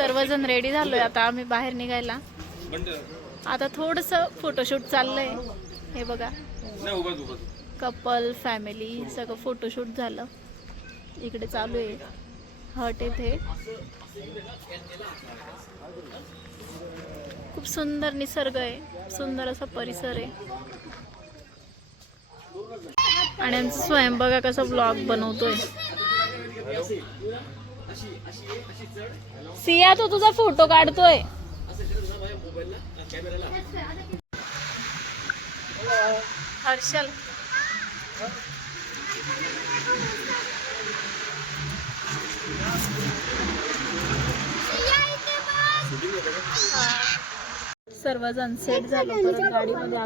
सर्वजण रेडी झालोय आता आम्ही बाहेर निघायला. आता थोडस फोटोशूट चाललंय. हे बघा कपल फॅमिली सगळं फोटोशूट झालं. इकडे चालू आहे हट इथे. खूप सुंदर निसर्ग आहे, सुंदर असा परिसर आहे. आणि आमचा स्वयं बघा कसा ब्लॉग बनवतोय. सिया तो तुझा फोटो काढतोय. हर्षल सर्वजण सेट झालो परत गाडीमध्ये.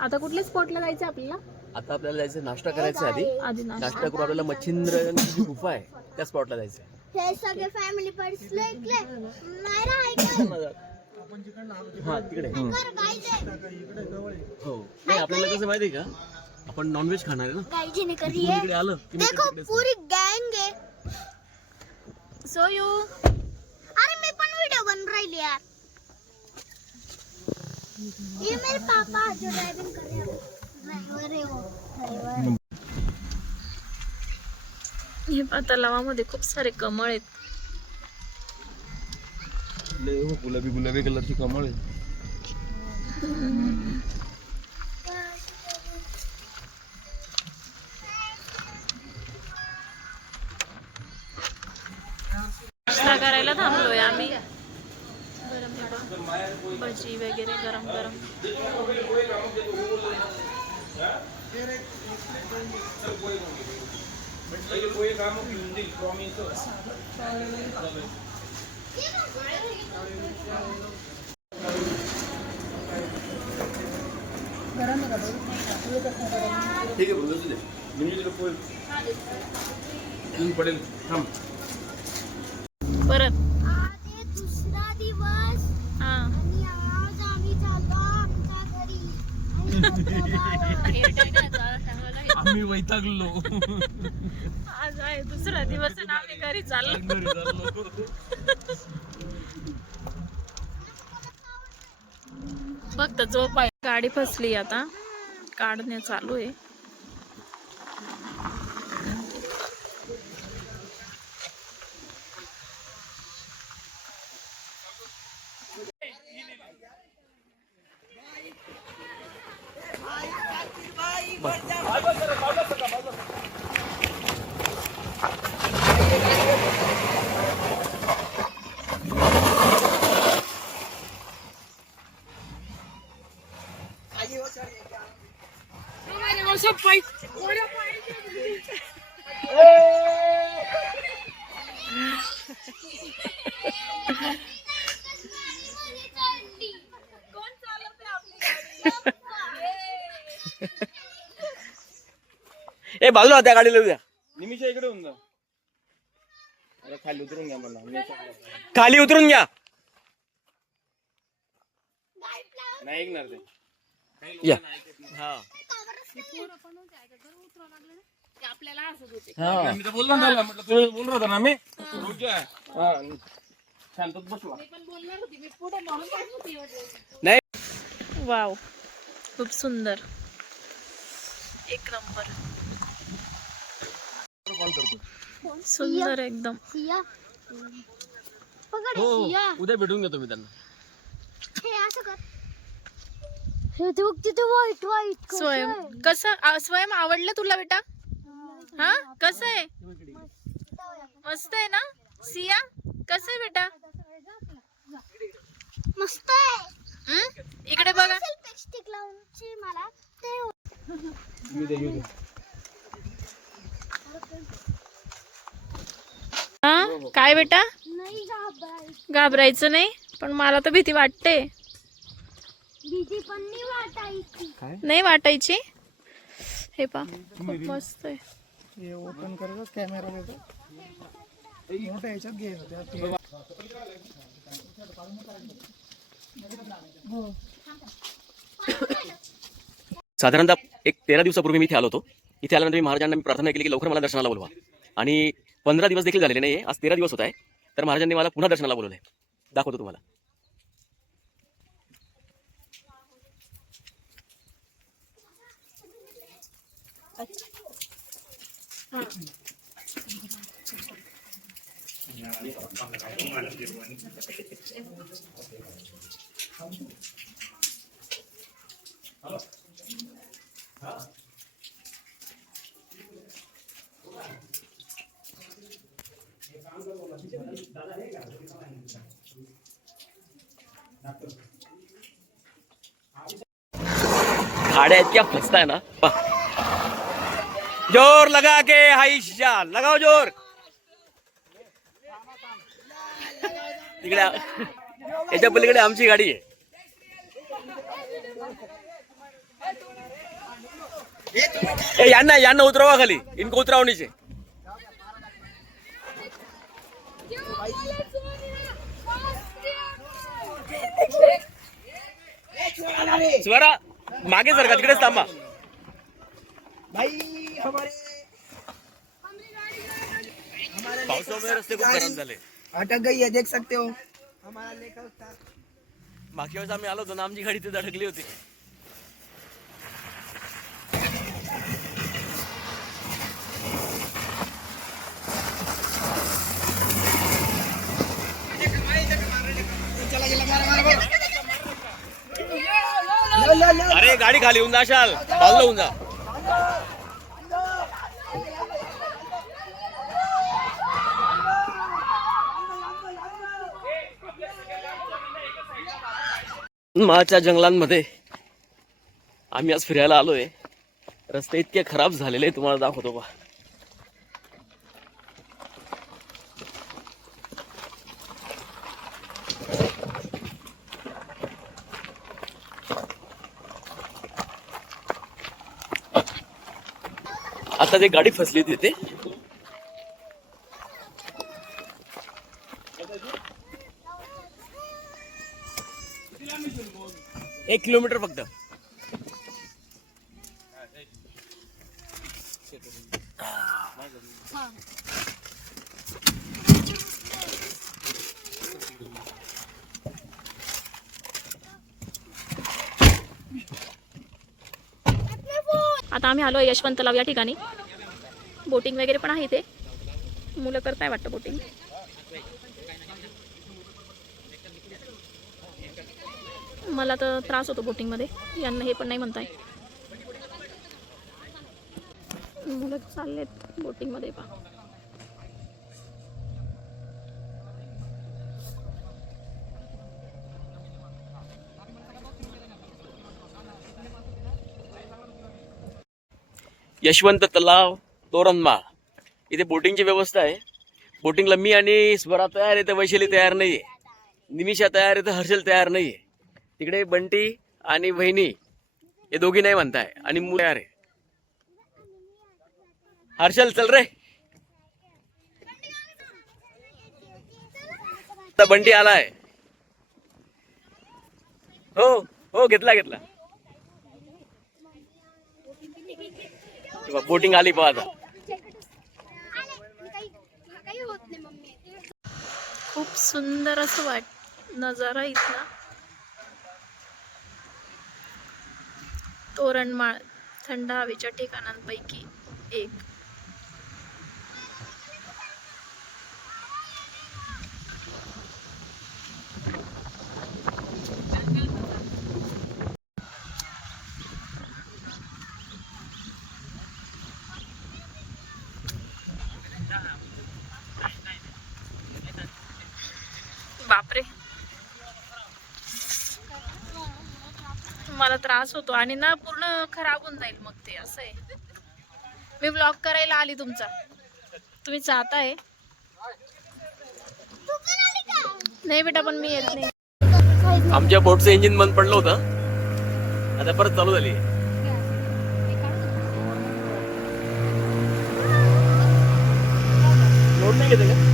आता कुठल्या स्पॉटला जायचं आपल्याला? आता आपल्याला जायचं नाश्ता करायचा. आधी नाश्ता करून आपल्याला मच्छिंद्रची जी गुफा आहे त्या स्पॉटला जायचं. हे सगळे फॅमिली पर्सले इकडे नाही राहायचं. हा तिकडे हो. नाही आपल्याला कसं माहिती का, आपण नॉनव्हेज खाणार आहे ना. गाईजी ने करी है. इकडे आलं देखो पूरी गैंग है. सो यू अरे मैं पण वीडियो बन रही यार. ये मेरे पापा जो ड्राइविंग कर रहे हैं, ड्राइवर है वो ड्राइवर. हे तलावामध्ये खूप सारे कमळ आहेत. गुलाबी गुलाबी कलरची कमळ आहे. नाश्ता करायला थांबलोय आम्ही. भजी वगैरे गरम गरम. ठीक आहे पडेल. थांब परत आज हे दुसरा दिवस हा. आणि आज आम्ही चाललो आमच्या घरी. आम्ही वैतागलो. आज आहे दुसरा दिवस आणि आम्ही घरी चाललो. फक्त झोप आहे. गाडी फसली आता काढणे चालू आहे. ए बाजूला त्या गाडीला उद्या निमिषा इकडे होऊन जा. खाली उतरून घ्या मला. खाली उतरून घ्या. नाही ऐकणार ते. या मी तर बोललो ना म्हटलं. तुम्ही बोललो होता ना. मी शांतच बसला नाही. वाव खूप सुंदर एक नंबर. सुंदर एकदम. सिया पकड हो सिया. उद्या भेटून घेतो मी त्यांना. हे असं कर. हे तू तिथे वाईट वाईट स्वयं कसं स्वयं आवडलं तुला बेटा? हा कसं आहे? मस्त आहे ना सिया? कसं आहे बेटा? मस्त आहे. इकडे बघा. लिपस्टिक लावूनची मला ते हा काय बेटा? नाही घाबरायचं. घाबरायचं नाही पण मला तर भीती वाटते. भीती पण नाही वाटायची. नाही वाटायची. हे पा खूप मस्त आहे. हे ओपन करायचं कॅमेरा देतो मोठ्या ह्याच्यात घ्यायचं. साधारणतः एक 13 दिवसापूर्वी मी इथे आलो होतो. इथे आल्यानंतर मी महाराजांना प्रार्थना केली की लवकर मला दर्शनाला बोलवा. आणि 15 दिवस देखील झालेले नाही. आज 13 दिवस होत आहे. तर महाराजांनी मला पुन्हा दर्शनाला बोलवलंय. दाखवतो तुम्हाला. गाड्या इतक्या फसताय ना. जोर लगा के हाईशा लगाओ जोर. तिकडे याच्या पलीकडे आमची गाडी आहे. यांना उतरवा खाली. इनको उतराव नीचे. स्वरा मागे सर का तिकडेच थांबा. पावसामुळे रस्ते खूप खराब झाले. अटक गई है, देख सकते हो. हमारा लेखा उस्ताद. मागच्या वेळेस आम्ही आलो होतो ना, आमची गाडी तिथे अडकली होती. अरे गाडी खाली होऊन जाशाल. बाजूला होऊन जा. माळच्या जंगलांमध्ये आम्ही आज फिरायला आलोय. रस्ते इतके खराब झालेले तुम्हाला दाखवतो बा. आता ते गाडी फसली तिथे. एक किलोमीटर फक्त. आता आम्ही आलो यशवंत तलाव या ठिकाणी. बोटिंग वगैरे पण आहे इथे. मुलं करताय वाटतं बोटिंग. मला तर त्रास होतो बोटिंग मध्ये. यांना हे पण नाही म्हणताय. मुलं चाललेत बोटिंग मध्ये पा. यशवंत तलाव तोरणमाळ इथे बोटिंगची व्यवस्था आहे. बोटिंगला मी आणि स्वरा तयार आहे, तर वैशाली तयार नाहीये. निमिषा तयार आहे, तर हर्षल तयार नाहीये. तिकडे बंटी आणि वहिनी हे दोघी नाही म्हणताय. आणि मुलं तयार आहे. हर्षल चल रे. आता बंटी आलाय. हो हो घेतला. बोटिंग आली पहा आता. खूप सुंदर असं नजारा इथला. तोरणमाळ थंड हवेच्या ठिकाणांपैकी एक. बापरे, मला त्रास होतो आणि ना पूर्ण खराब होऊन जाईल मग ते. असं आहे. मी ब्लॉग करायला आली तुमचा. तुम्ही चाहताय. नाही बेटा, पण मी येत नाही. आमच्या बोटचं इंजिन बंद पडलं होतं. आता परत चालू झाली. लोड नाही घेते का?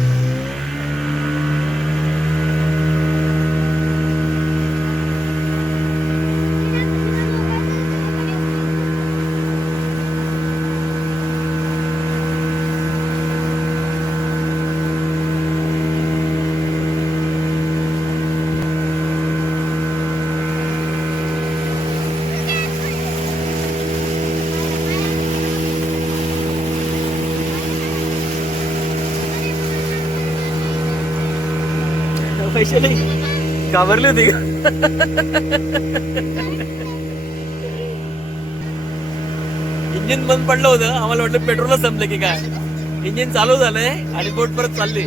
वैशाली घाबरली होती का? इंजिन बंद पडलं होतं, आम्हाला वाटलं पेट्रोलच संपलं की काय. इंजिन चालू झालंय आणि बोट परत चालली.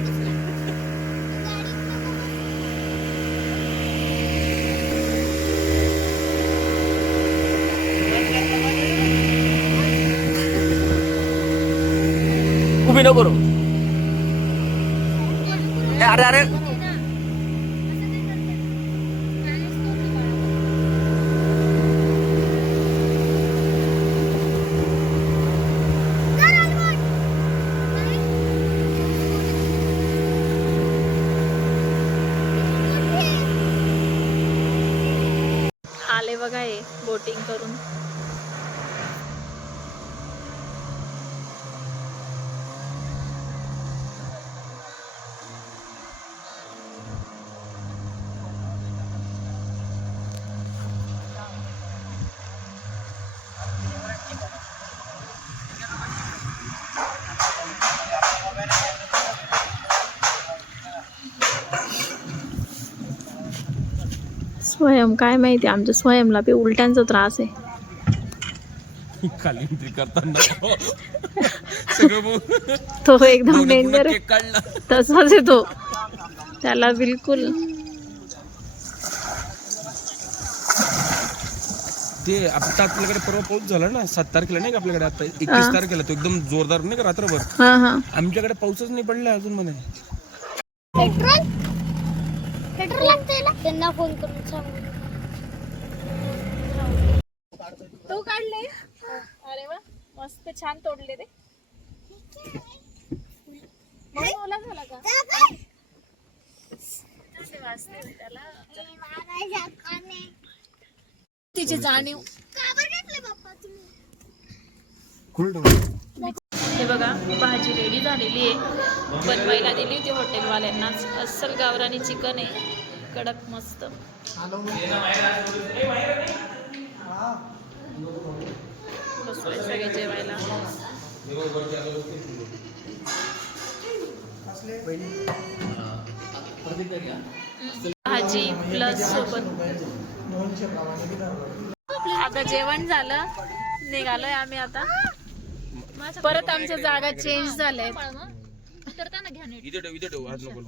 उभी नको करू. अरे अरे आले बघा हे बोटिंग करून. स्वयं काय माहिती, आमच्या स्वयंला बी उलट्यांचा त्रास आहे. खाली एंट्री करताना सगळं तो एकदम डेंजर केक काढला. तसाच आहे तो. त्याला बिलकुल ते आता आपल्याकडे परवा पाऊस झाला ना 7 तारखेला नाही का आपल्याकडे, आता 21 तारखेला तो एकदम जोरदार नाही का रात्रभर. हा हा आमच्याकडे पाऊसच नाही पडला अजून मध्ये. पेट्रोल पेट्रोल लागतंय ना, त्यांना फोन करून सांगू. तो काढले. अरे वा, मस्त छान तोडले रे. म्हणून ओला झाला का? तिची जाणीव. हे बघा, भाजी रेडी झालेली आहे. बनवायला दिली होती हॉटेलवाल्यांनाच. अस्सल गावरानी चिकन आहे, कडक मस्त. बसलोय सगळे जेवायला. भाजी प्लस सोबत. आता जेवण झालं, निघालोय आम्ही आता. परत आमच्या जागा चेंज झाल्या. इथे ठेव आज नको.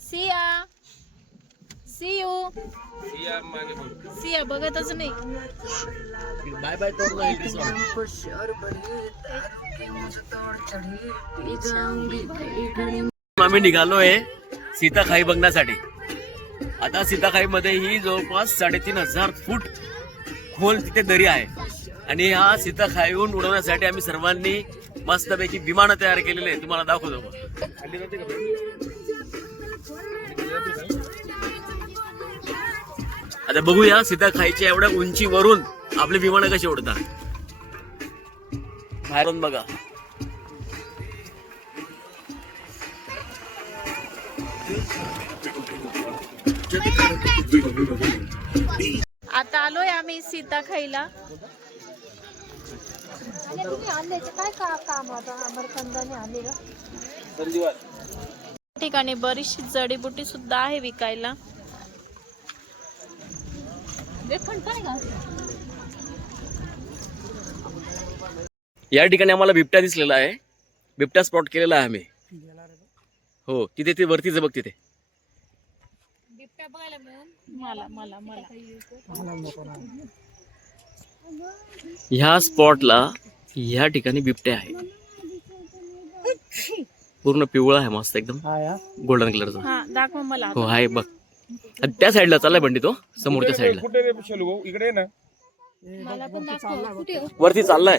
सिया सी यू या मागे बोल. सिया बघतच नाही. बाय बाय करून आम्ही निघालोय सीताखाई बघण्यासाठी. आता सीताखाई मध्ये ही जवळपास 3,500 फूट खोल तिथे दरी आहे. आणि ह्या सीताखाईहून उडवण्यासाठी आम्ही सर्वांनी मस्तपैकी विमानं तयार केलेले आहे. तुम्हाला दाखवतो. आता बघूया सीताखाईच्या एवढ्या उंचीवरून आपले विमानं कशी उडतात. बाहेरून बघा. आता आलोय आम्ही सीताखाईला. काय काम आता अमरकंदाने आलेलं. ठिकाणी बरीचशी जडीबुटी सुद्धा आहे विकायला. या ठिकाणी आम्हाला बिबट्या दिसलेला आहे. बिबट्या स्पॉट केलेला आहे आम्ही. हो, तिथे ते वरतीच बघ तिथे. मला मला मला ह्या स्पॉटला ह्या ठिकाणी बिबट्या आहे. पूर्ण पिवळा आहे, मस्त एकदम गोल्डन कलरचा. हा दाखव मला. हो आहे बघ. आणि त्या साईडला चाललाय बंडी तो, समोरच्या साईडला कुठे रे शलू भाऊ? इकडे ये ना. मला पण दाखव. कुठे वरती चाललाय.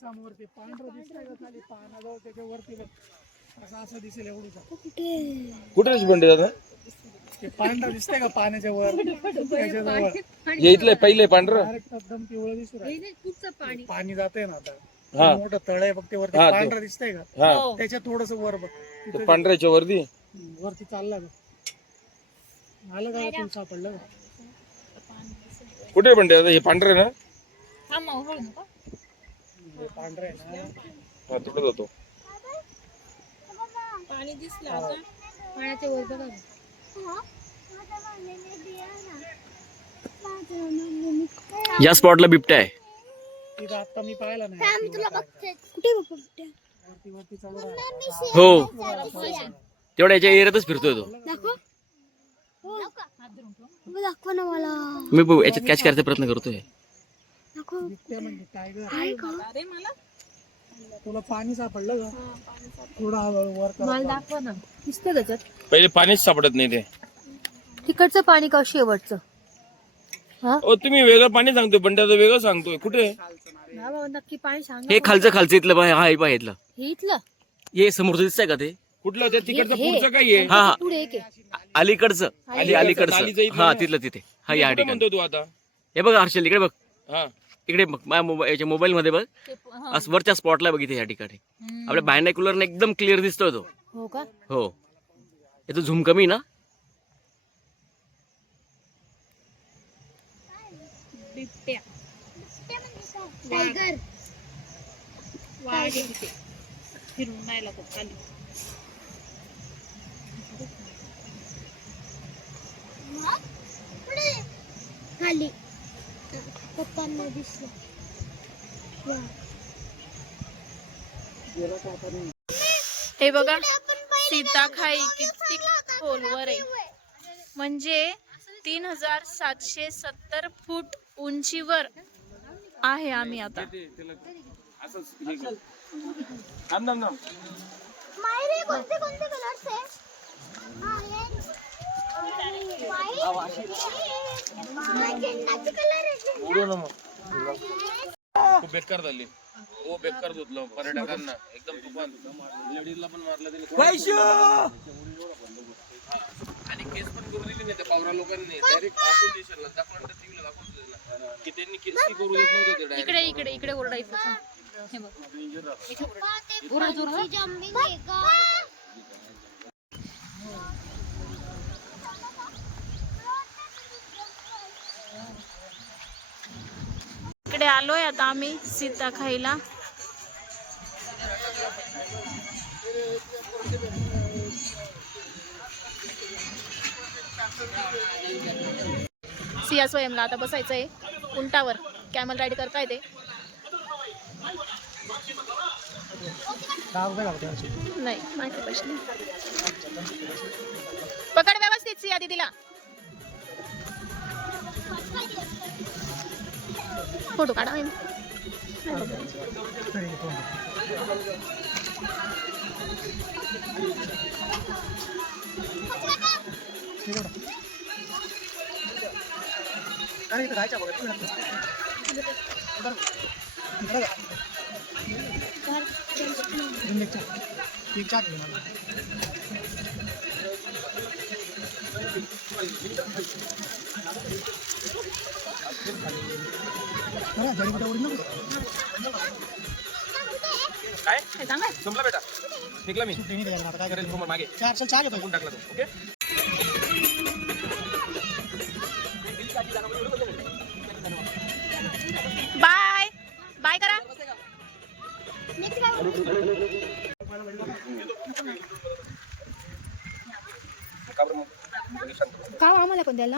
समोरती पांढरं दिसतंय का खाली पानाजवळ त्याच्या वरती बघ. असं दिसेल एवढं. कुठे रे बंडे दादा? ते पांढरं दिसतंय का पाण्याच्या वर त्याच्याजवळ. ये इथलं पहिले पांढरं. डायरेक्ट एकदम पिवळं दिसू राहिलं. पाणी जातंय ना आता. हा. मोठं तळ आहे बघ ते वरती. हा, पांढरं दिसतंय का? हा, त्याच्या थोडस वर बघ. ते पांढऱ्याच्या वरती. वरती चालला बघ. आलं का तुला सापडलं का? कुठे बंडे दादा? हे पांढरं आहे ना? हे पांढरं आहे ना. हा, तुडत होतो. पाणी दिसलं आता. पाण्याच्या वर बघा. या स्पॉटला बिबट्या आहे. तिथं आता मी पाहिला नाही. तुला बघते कुठे बिबट्या? वरती वरती चढून राहिला. हो तेवढ्या याच्या एरियातच फिरतोय तो. दाखव. दाखव ना मला. मी याच्यात कॅच करायचा प्रयत्न करतोय. दाखव. बिबट्या म्हणजे टायगर. आहे का? तुला पाणी सापडलं का? थोडा वर कर. मला दाखवा ना. दिसतं त्याच्यात पहिले पाणीच सापडत नाही ते. तिकडचं पाणी का शेवटचं? ओ तुम्ही वेगळं पाणी सांगतोय पण त्याचं वेगळं सांगतोय. कुठे हा बाबा नक्की पाणी सांग. हे खालचं इथलं हा हे इथलं हे इथलं हे समोरचं दिसतंय का ते? कुठलं ते तिकडचं पुढचं काय आहे? हा पुढे एक आहे. अलीकडचं नालीचं अलीकडचं इथलं हा ना? तिथलं तिथे हा या कुठं ठिकाणी. म्हणतो तू आता? हे बघ हर्षल इकडे बघ. हा इकडे बघ माझ्या याच्या मोबाईल मध्ये बघ. असं वरच्या स्पॉटला बघ इथे या ठिकाणी. आपल्या बायनाक्युलरने एकदम क्लिअर दिसतोय तो. हो का? हो याचं झूम कमी ना. बिबट्या टायगर. वाघ तिथे फिरून नाही लागत खाली. खाली पप्पांना दिसलं. हे बघा सीताखाई किती खोलवर आहे. म्हणजे 3770 फूट उंचीवर आहे आम्ही आता. मायरे कोणते कोणते कलर्स आहे? खूप बेकार झाली. हो बेकार धुतलं पर्यटकांना एकदम तुफान. लेडीजला पण मारलं त्याने आणि केस पण करू दिली नाही त्या पावरा लोकांनी. डायरेक्ट ऑपोजिशनला दाखवून टीव्हीला दाखवून दिलं की त्यांनी केस करू देत नव्हते ते डायरेक्ट. इकडे इकडे इकडे ओरडायचं. हे बघ इकडे आलोय आता आम्ही सीताखाईला. सिया स्वयंला आता बसायचंय उंटावर. कॅमल राईड करता येते. नाही माझे पैसे नाही. पकड व्यवस्थित सिया दीदीला. फोटो काढा. काय हे सांगा. संपला बेटा. फेकला मी. काय करेल समोर मागे टाकून टाकला तो. ओके बाय बाय करा. का आम्हाला पण द्यायला?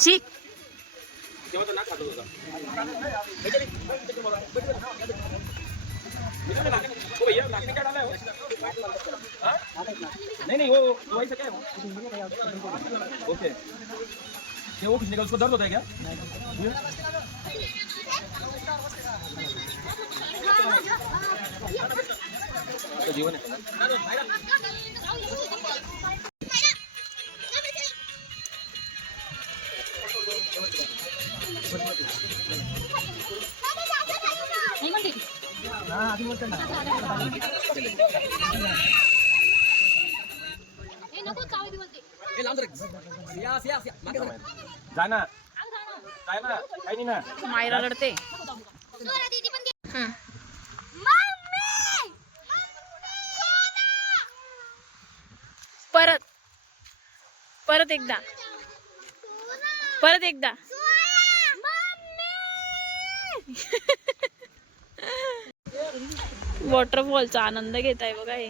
ची नहीं वो वैसे क्या है ओके ये वो किसी का उसको दर्द होता है क्या तो जीवन है जाना जाना काही नाही ना मायरा रडते. परत परत एकदा परत एकदा. वॉटरफॉलचा आनंद घेत आहे बघा हे.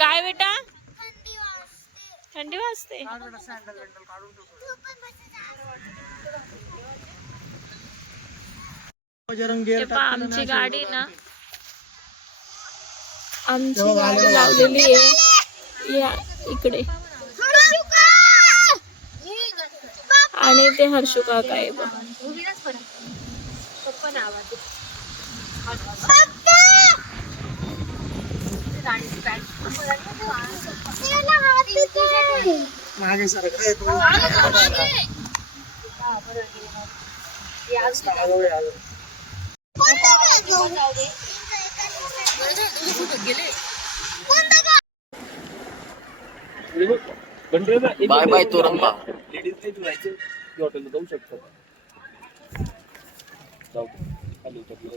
काय बेटा थंडी वाजते. हे पहा, आमची गाडी ना आमची गाडी लावलेली आहे या इकडे आणि ते हर्षू काका आहे बघ. मागे सरका बाय बाय तोरणबा. लेडीज नाही तू जायचं हॉटेलला जाऊ शकतो. जाऊ खाली उतरलो.